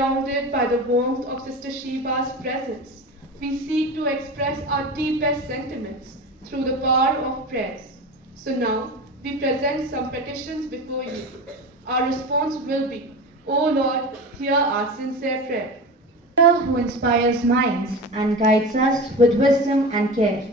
Surrounded by the warmth of Sister Sheba's presence, we seek to express our deepest sentiments through the power of prayers. So now, we present some petitions before you. Our response will be, O Lord, hear our sincere prayer. Who inspires minds and guides us with wisdom and care.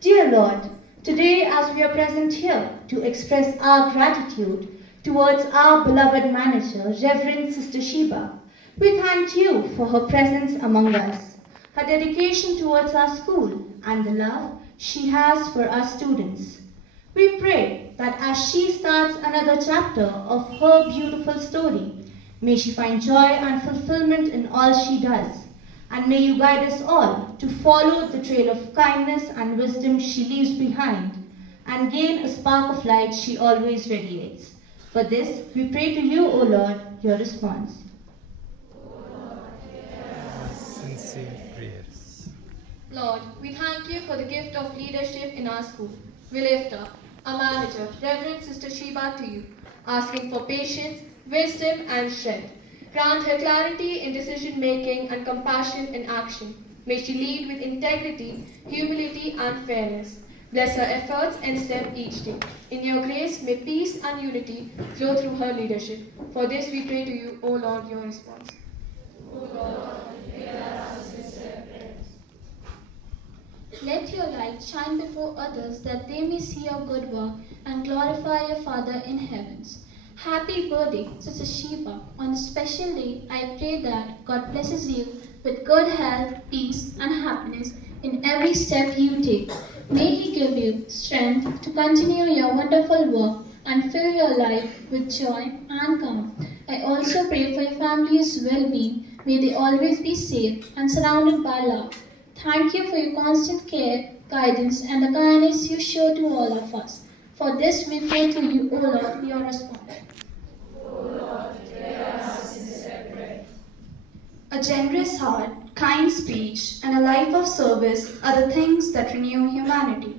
Dear Lord, today as we are present here to express our gratitude towards our beloved manager, Reverend Sister Sheba, we thank you for her presence among us, her dedication towards our school, and the love she has for our students. We pray that as she starts another chapter of her beautiful story, may she find joy and fulfillment in all she does. And may you guide us all to follow the trail of kindness and wisdom she leaves behind and gain a spark of light she always radiates. For this, we pray to you, O Lord, your response. Sincere prayers. Lord, we thank you for the gift of leadership in our school. We lift up our manager, Reverend Sister Sheba, to you, asking for patience, wisdom, and strength. Grant her clarity in decision making and compassion in action. May she lead with integrity, humility, and fairness. Bless her efforts and step each day. In your grace, may peace and unity flow through her leadership. For this we pray to you, O Lord, your response. Let your light shine before others that they may see your good work and glorify your Father in heavens. Happy birthday, Sister Sheba. On a special day, I pray that God blesses you with good health, peace, and happiness in every step you take. May He give you strength to continue your wonderful work and fill your life with joy and calm. I also pray for your family's well-being. May they always be safe and surrounded by love. Thank you for your constant care, guidance, and the kindness you show to all of us. For this we pray to you, O Lord, your response. A generous heart, kind speech, and a life of service are the things that renew humanity.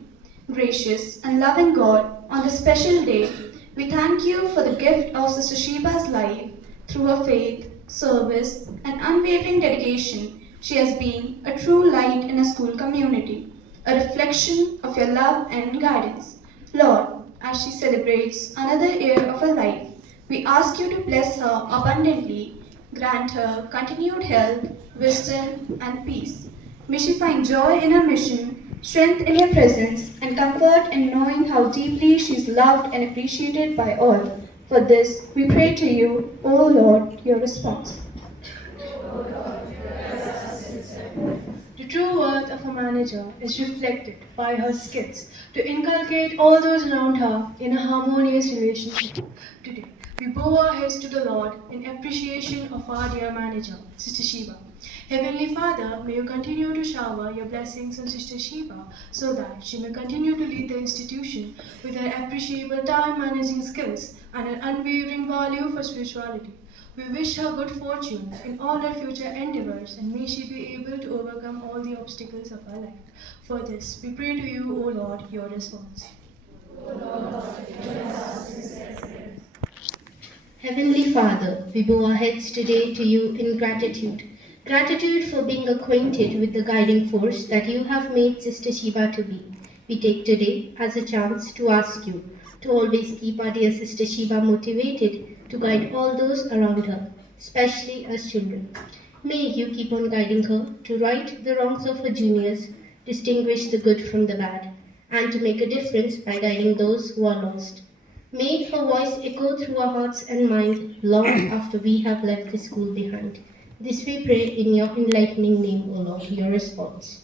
Gracious and loving God, on this special day, we thank you for the gift of Sister Sheba's life. Through her faith, service, and unwavering dedication, she has been a true light in a school community, a reflection of your love and guidance. Lord, as she celebrates another year of her life, we ask you to bless her abundantly, grant her continued health, wisdom, and peace. May she find joy in her mission, strength in your presence, and comfort in knowing how deeply she is loved and appreciated by all. For this, we pray to you, O Lord, your response. The true worth of a manager is reflected by her skills to inculcate all those around her in a harmonious relationship. Today, we bow our heads to the Lord in appreciation of our dear manager, Sister Sheba. Heavenly Father, may you continue to shower your blessings on Sister Sheba so that she may continue to lead the institution with her appreciable time managing skills and an unwavering value for spirituality. We wish her good fortune in all her future endeavors, and may she be able to overcome all the obstacles of her life. For this, we pray to you, O Lord, your response. Heavenly Father, we bow our heads today to you in gratitude. Gratitude for being acquainted with the guiding force that you have made Sister Sheba to be. We take today as a chance to ask you to always keep our dear Sister Sheba motivated to guide all those around her, especially us children. May you keep on guiding her to right the wrongs of her juniors, distinguish the good from the bad, and to make a difference by guiding those who are lost. May her voice echo through our hearts and mind long after we have left the school behind. This we pray in your enlightening name, O Lord, your response.